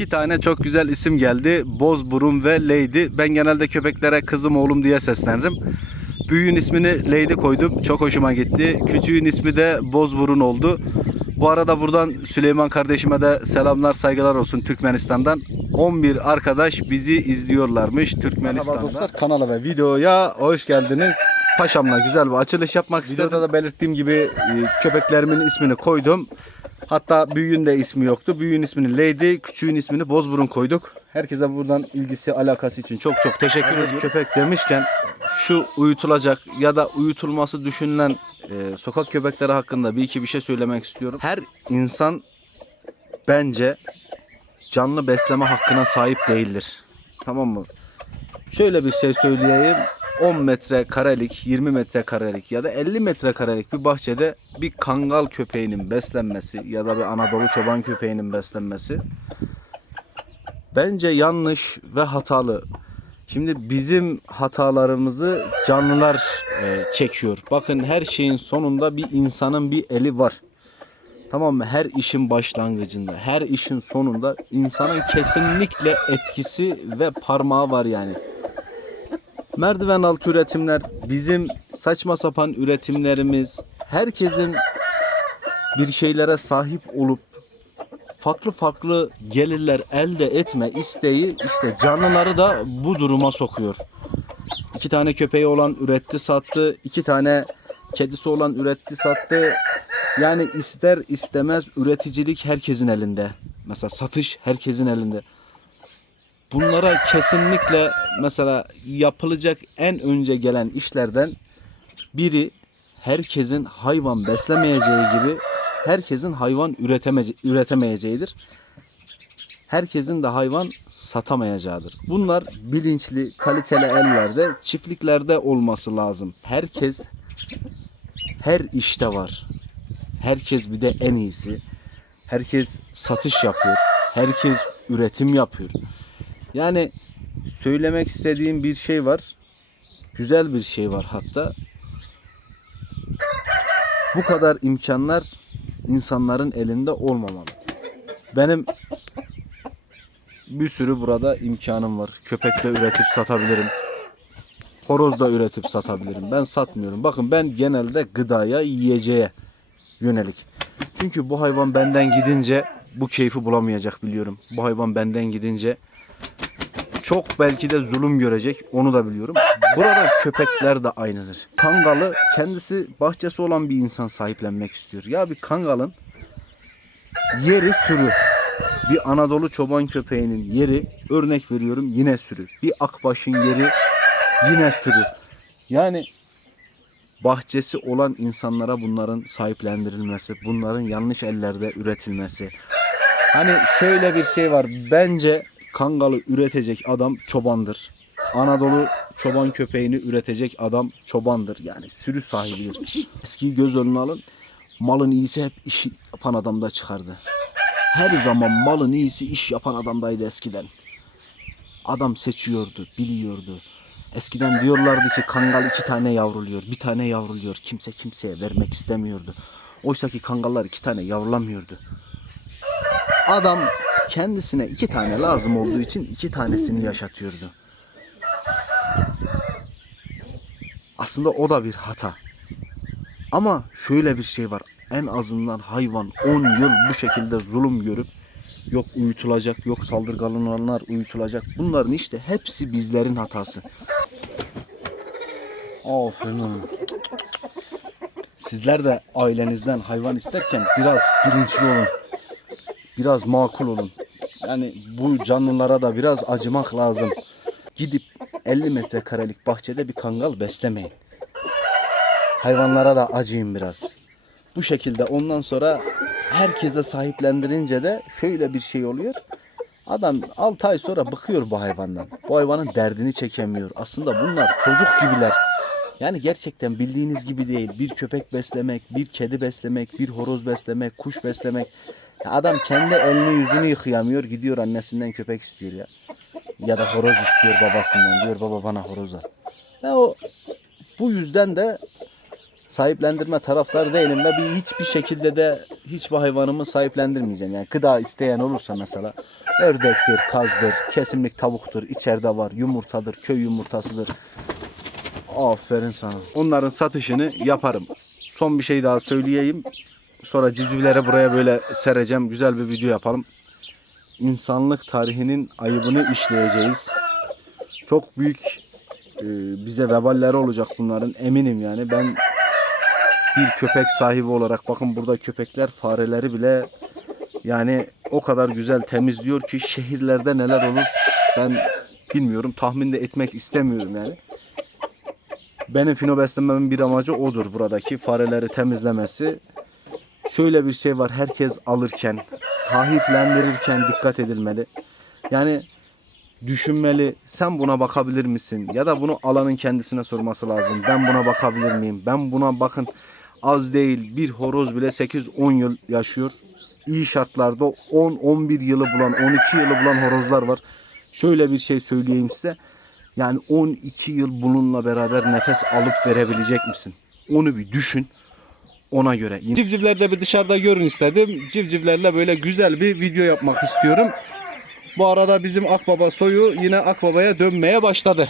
İki tane çok güzel isim geldi. Bozburun ve Lady. Ben genelde köpeklere kızım oğlum diye seslenirim. Büyüğün ismini Lady koydum. Çok hoşuma gitti. Küçüğün ismi de Bozburun oldu. Bu arada buradan Süleyman kardeşime de selamlar saygılar olsun Türkmenistan'dan. 11 arkadaş bizi izliyorlarmış Türkmenistan'da. Merhaba dostlar, kanala ve videoya hoş geldiniz. Paşamla güzel bir açılış yapmak istedim. Videoda da belirttiğim gibi e, köpeklerimin ismini koydum. Hatta büyüğün de ismi yoktu. Büyüğün ismini Lady, küçüğün ismini Bozburun koyduk. Herkese buradan ilgisi, alakası için çok çok teşekkür ediyorum. Köpek demişken şu uyutulacak ya da uyutulması düşünülen e, sokak köpekleri hakkında bir iki bir şey söylemek istiyorum. Her insan bence canlı besleme hakkına sahip değildir. Tamam mı? Şöyle bir şey söyleyeyim. 10 metre karelik, 20 metre karelik ya da 50 metre karelik bir bahçede bir kangal köpeğinin beslenmesi ya da bir Anadolu çoban köpeğinin beslenmesi bence yanlış ve hatalı. Şimdi bizim hatalarımızı canlılar e, çekiyor. Bakın her şeyin sonunda bir insanın bir eli var. Tamam mı? Her işin başlangıcında, her işin sonunda insanın kesinlikle etkisi ve parmağı var yani. Merdiven altı üretimler, bizim saçma sapan üretimlerimiz, herkesin bir şeylere sahip olup farklı farklı gelirler elde etme isteği işte canlıları da bu duruma sokuyor. İki tane köpeği olan üretti sattı, iki tane kedisi olan üretti sattı. Yani ister istemez üreticilik herkesin elinde. Mesela satış herkesin elinde. Bunlara kesinlikle mesela yapılacak en önce gelen işlerden biri herkesin hayvan beslemeyeceği gibi herkesin hayvan üretemece- üretemeyeceğidir. Herkesin de hayvan satamayacağıdır. Bunlar bilinçli, kaliteli ellerde, çiftliklerde olması lazım. Herkes her işte var. Herkes bir de en iyisi. Herkes satış yapıyor. Herkes üretim yapıyor. Yani söylemek istediğim bir şey var. Güzel bir şey var hatta. Bu kadar imkanlar insanların elinde olmamalı. Benim bir sürü burada imkanım var. Köpek de üretip satabilirim. Horoz da üretip satabilirim. Ben satmıyorum. Bakın ben genelde gıdaya, yiyeceğe yönelik. Çünkü bu hayvan benden gidince bu keyfi bulamayacak biliyorum. Bu hayvan benden gidince çok belki de zulüm görecek onu da biliyorum. Burada köpekler de aynıdır. Kangalı kendisi bahçesi olan bir insan sahiplenmek istiyor. Ya bir kangalın yeri sürü. Bir Anadolu çoban köpeğinin yeri örnek veriyorum yine sürü. Bir akbaşın yeri yine sürü. Yani bahçesi olan insanlara bunların sahiplendirilmesi, bunların yanlış ellerde üretilmesi. Hani şöyle bir şey var. Bence Kangalı üretecek adam çobandır. Anadolu çoban köpeğini üretecek adam çobandır. Yani sürü sahibidir. Eskiyi göz önüne alın. Malın iyisi hep iş yapan adamda çıkardı. Her zaman malın iyisi iş yapan adamdaydı eskiden. Adam seçiyordu, biliyordu. Eskiden diyorlardı ki kangal iki tane yavruluyor, bir tane yavruluyor. Kimse kimseye vermek istemiyordu. Oysa ki kangallar iki tane yavrulamıyordu. Adam kendisine iki tane lazım olduğu için iki tanesini yaşatıyordu. Aslında o da bir hata. Ama şöyle bir şey var. En azından hayvan 10 yıl bu şekilde zulüm görüp yok uyutulacak, yok saldırgan olanlar uyutulacak. Bunların işte hepsi bizlerin hatası. Aferin. Sizler de ailenizden hayvan isterken biraz bilinçli olun. Biraz makul olun. Yani bu canlılara da biraz acımak lazım. Gidip 50 metrekarelik bahçede bir kangal beslemeyin. Hayvanlara da acıyın biraz. Bu şekilde ondan sonra herkese sahiplendirince de şöyle bir şey oluyor. Adam 6 ay sonra bıkıyor bu hayvandan. Bu hayvanın derdini çekemiyor. Aslında bunlar çocuk gibiler. Yani gerçekten bildiğiniz gibi değil. Bir köpek beslemek, bir kedi beslemek, bir horoz beslemek, kuş beslemek. Adam kendi elini yüzünü yıkayamıyor. Gidiyor annesinden köpek istiyor ya. Ya da horoz istiyor babasından. Diyor baba bana horoz al. Ve o bu yüzden de sahiplendirme taraftarı değilim ve bir hiçbir şekilde de hiçbir hayvanımı sahiplendirmeyeceğim. Yani gıda isteyen olursa mesela ördektir, kazdır, kesimlik tavuktur, içeride var, yumurtadır, köy yumurtasıdır. Aferin sana. Onların satışını yaparım. Son bir şey daha söyleyeyim. Sonra civcivlere buraya böyle sereceğim. Güzel bir video yapalım. İnsanlık tarihinin ayıbını işleyeceğiz. Çok büyük e, bize veballeri olacak bunların eminim yani. Ben bir köpek sahibi olarak bakın burada köpekler fareleri bile yani o kadar güzel temizliyor ki şehirlerde neler olur ben bilmiyorum tahmin de etmek istemiyorum yani. Benim fino beslememin bir amacı odur buradaki fareleri temizlemesi. Şöyle bir şey var herkes alırken sahiplendirirken dikkat edilmeli. Yani düşünmeli. Sen buna bakabilir misin? Ya da bunu alanın kendisine sorması lazım. Ben buna bakabilir miyim? Ben buna bakın az değil bir horoz bile 8-10 yıl yaşıyor. İyi şartlarda 10-11 yılı bulan, 12 yılı bulan horozlar var. Şöyle bir şey söyleyeyim size. Yani 12 yıl bununla beraber nefes alıp verebilecek misin? Onu bir düşün. Ona göre. Civcivlerde bir dışarıda görün istedim. Civcivlerle böyle güzel bir video yapmak istiyorum. Bu arada bizim Akbaba soyu yine Akbaba'ya dönmeye başladı.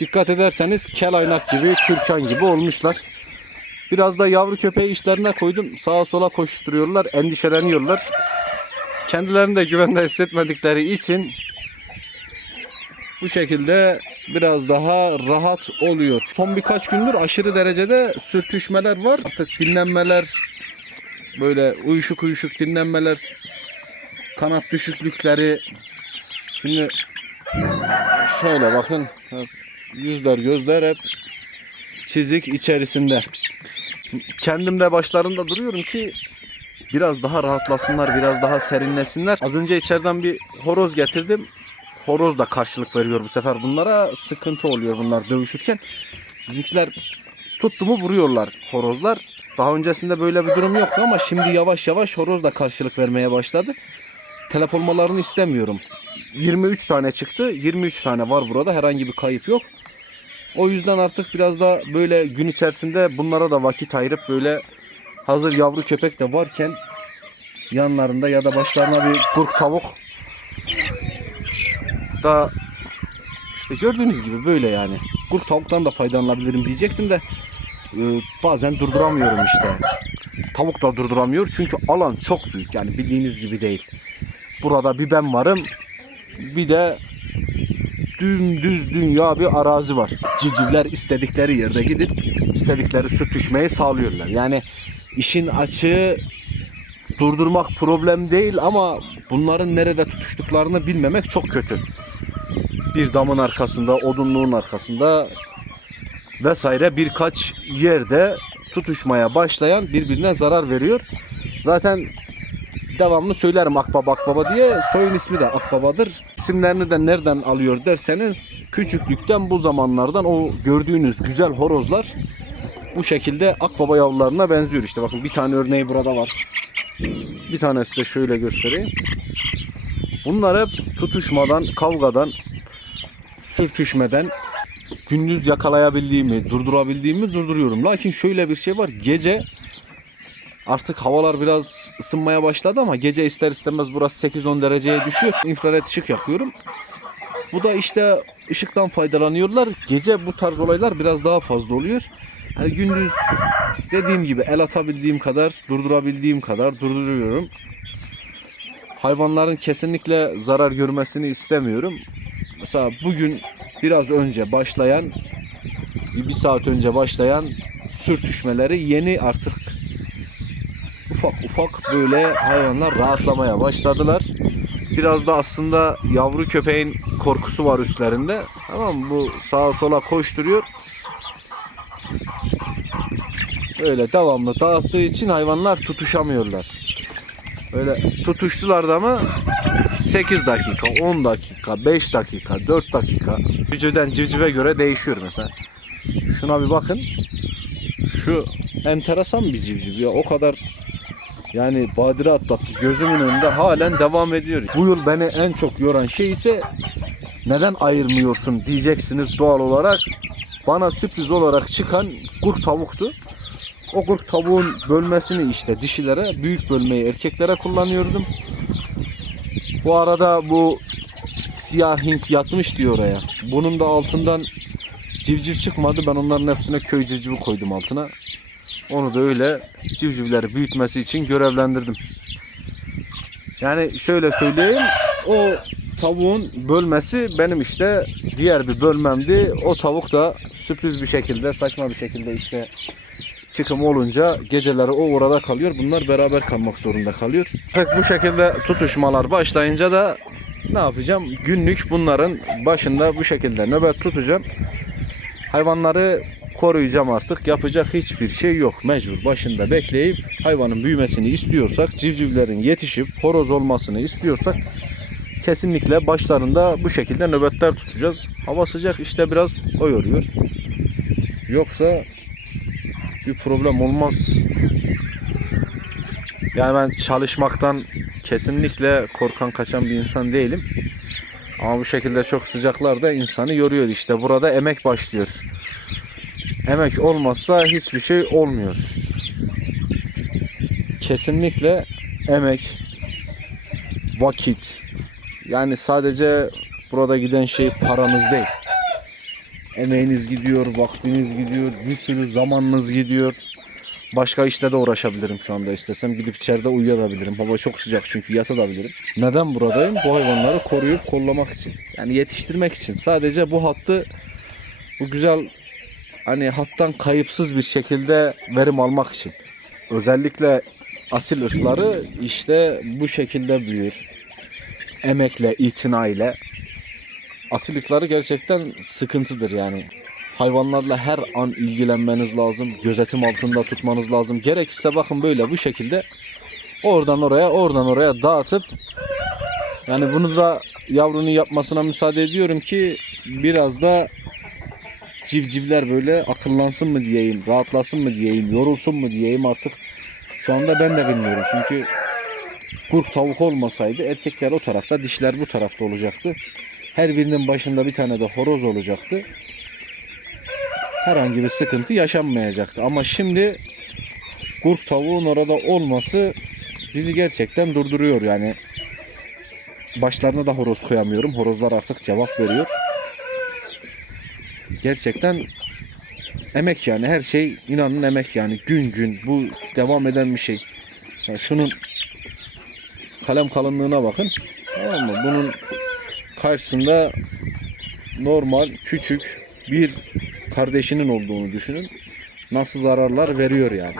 Dikkat ederseniz kel aynak gibi, kürkan gibi olmuşlar. Biraz da yavru köpeği işlerine koydum. Sağa sola koşturuyorlar, endişeleniyorlar. Kendilerini de güvende hissetmedikleri için bu şekilde biraz daha rahat oluyor. Son birkaç gündür aşırı derecede sürtüşmeler var. Artık dinlenmeler, böyle uyuşuk uyuşuk dinlenmeler kanat düşüklükleri şimdi şöyle bakın yüzler gözler hep çizik içerisinde kendim de başlarında duruyorum ki biraz daha rahatlasınlar biraz daha serinlesinler az önce içeriden bir horoz getirdim horoz da karşılık veriyor bu sefer bunlara sıkıntı oluyor bunlar dövüşürken bizimkiler tuttu mu vuruyorlar horozlar daha öncesinde böyle bir durum yoktu ama şimdi yavaş yavaş horoz da karşılık vermeye başladı telef olmalarını istemiyorum. 23 tane çıktı. 23 tane var burada. Herhangi bir kayıp yok. O yüzden artık biraz da böyle gün içerisinde bunlara da vakit ayırıp böyle hazır yavru köpek de varken yanlarında ya da başlarına bir kurk tavuk da işte gördüğünüz gibi böyle yani. Kurk tavuktan da faydalanabilirim diyecektim de e, bazen durduramıyorum işte. Tavuk da durduramıyor çünkü alan çok büyük yani bildiğiniz gibi değil. Burada bir ben varım. Bir de dümdüz dünya bir arazi var. Civcivler istedikleri yerde gidip istedikleri sürtüşmeyi sağlıyorlar. Yani işin açığı durdurmak problem değil ama bunların nerede tutuştuklarını bilmemek çok kötü. Bir damın arkasında, odunluğun arkasında vesaire birkaç yerde tutuşmaya başlayan birbirine zarar veriyor. Zaten devamlı söylerim Akbaba Akbaba diye. Soyun ismi de Akbaba'dır. İsimlerini de nereden alıyor derseniz küçüklükten bu zamanlardan o gördüğünüz güzel horozlar bu şekilde Akbaba yavrularına benziyor. İşte bakın bir tane örneği burada var. Bir tanesi de şöyle göstereyim. Bunlar hep tutuşmadan, kavgadan, sürtüşmeden gündüz yakalayabildiğimi, durdurabildiğimi durduruyorum. Lakin şöyle bir şey var. Gece Artık havalar biraz ısınmaya başladı ama gece ister istemez burası 8-10 dereceye düşüyor. İnfrared ışık yakıyorum. Bu da işte ışıktan faydalanıyorlar. Gece bu tarz olaylar biraz daha fazla oluyor. Yani gündüz dediğim gibi el atabildiğim kadar, durdurabildiğim kadar durduruyorum. Hayvanların kesinlikle zarar görmesini istemiyorum. Mesela bugün biraz önce başlayan, bir saat önce başlayan sürtüşmeleri yeni artık ufak ufak böyle hayvanlar rahatlamaya başladılar. Biraz da aslında yavru köpeğin korkusu var üstlerinde. Tamam? Bu sağa sola koşturuyor. Böyle devamlı dağıttığı için hayvanlar tutuşamıyorlar. Böyle tutuştular da mı 8 dakika, 10 dakika, 5 dakika, 4 dakika. Civcivden civcive göre değişiyor mesela. Şuna bir bakın. Şu enteresan bir civciv ya. O kadar yani badire atlattı. Gözümün önünde halen devam ediyor. Bu yıl beni en çok yoran şey ise neden ayırmıyorsun diyeceksiniz doğal olarak. Bana sürpriz olarak çıkan kurt tavuktu. O 40 tavuğun bölmesini işte dişilere, büyük bölmeyi erkeklere kullanıyordum. Bu arada bu siyah Hint yatmış diyor oraya. Bunun da altından civciv çıkmadı. Ben onların hepsine köy civcivi koydum altına. Onu da öyle civcivleri büyütmesi için görevlendirdim. Yani şöyle söyleyeyim. O tavuğun bölmesi benim işte diğer bir bölmemdi. O tavuk da sürpriz bir şekilde, saçma bir şekilde işte çıkım olunca geceleri o orada kalıyor. Bunlar beraber kalmak zorunda kalıyor. Pek bu şekilde tutuşmalar başlayınca da ne yapacağım? Günlük bunların başında bu şekilde nöbet tutacağım. Hayvanları koruyacağım artık. Yapacak hiçbir şey yok. Mecbur başında bekleyip hayvanın büyümesini istiyorsak, civcivlerin yetişip horoz olmasını istiyorsak kesinlikle başlarında bu şekilde nöbetler tutacağız. Hava sıcak işte biraz o yoruyor. Yoksa bir problem olmaz. Yani ben çalışmaktan kesinlikle korkan kaçan bir insan değilim. Ama bu şekilde çok sıcaklar da insanı yoruyor işte. Burada emek başlıyor. Emek olmazsa hiçbir şey olmuyor. Kesinlikle emek, vakit. Yani sadece burada giden şey paranız değil. Emeğiniz gidiyor, vaktiniz gidiyor, bir sürü zamanınız gidiyor. Başka işle de uğraşabilirim şu anda istesem. Gidip içeride uyuyabilirim. Hava çok sıcak çünkü yatabilirim. Neden buradayım? Bu hayvanları koruyup kollamak için. Yani yetiştirmek için. Sadece bu hattı bu güzel hani hattan kayıpsız bir şekilde verim almak için. Özellikle asil ırkları işte bu şekilde büyür. Emekle, itinayla. Asil ırkları gerçekten sıkıntıdır yani. Hayvanlarla her an ilgilenmeniz lazım. Gözetim altında tutmanız lazım. Gerekirse bakın böyle bu şekilde oradan oraya oradan oraya dağıtıp yani bunu da yavrunun yapmasına müsaade ediyorum ki biraz da civcivler böyle akıllansın mı diyeyim, rahatlasın mı diyeyim, yorulsun mu diyeyim artık şu anda ben de bilmiyorum. Çünkü kurt tavuk olmasaydı erkekler o tarafta, dişler bu tarafta olacaktı. Her birinin başında bir tane de horoz olacaktı. Herhangi bir sıkıntı yaşanmayacaktı. Ama şimdi kurt tavuğun orada olması bizi gerçekten durduruyor yani. Başlarına da horoz koyamıyorum. Horozlar artık cevap veriyor. Gerçekten emek yani her şey inanın emek yani gün gün bu devam eden bir şey. Yani şunun kalem kalınlığına bakın. Tamam mı? Bunun karşısında normal küçük bir kardeşinin olduğunu düşünün. Nasıl zararlar veriyor yani.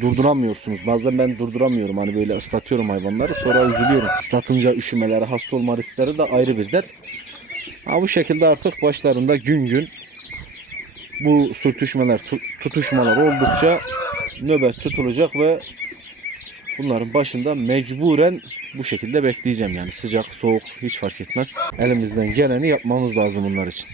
Durduramıyorsunuz. Bazen ben durduramıyorum. Hani böyle ıslatıyorum hayvanları. Sonra üzülüyorum. Islatınca üşümeleri, hasta olma riskleri de ayrı bir dert. Ha, bu şekilde artık başlarında gün gün bu sürtüşmeler, tu- tutuşmalar oldukça nöbet tutulacak ve bunların başında mecburen bu şekilde bekleyeceğim yani sıcak soğuk hiç fark etmez. Elimizden geleni yapmamız lazım bunlar için.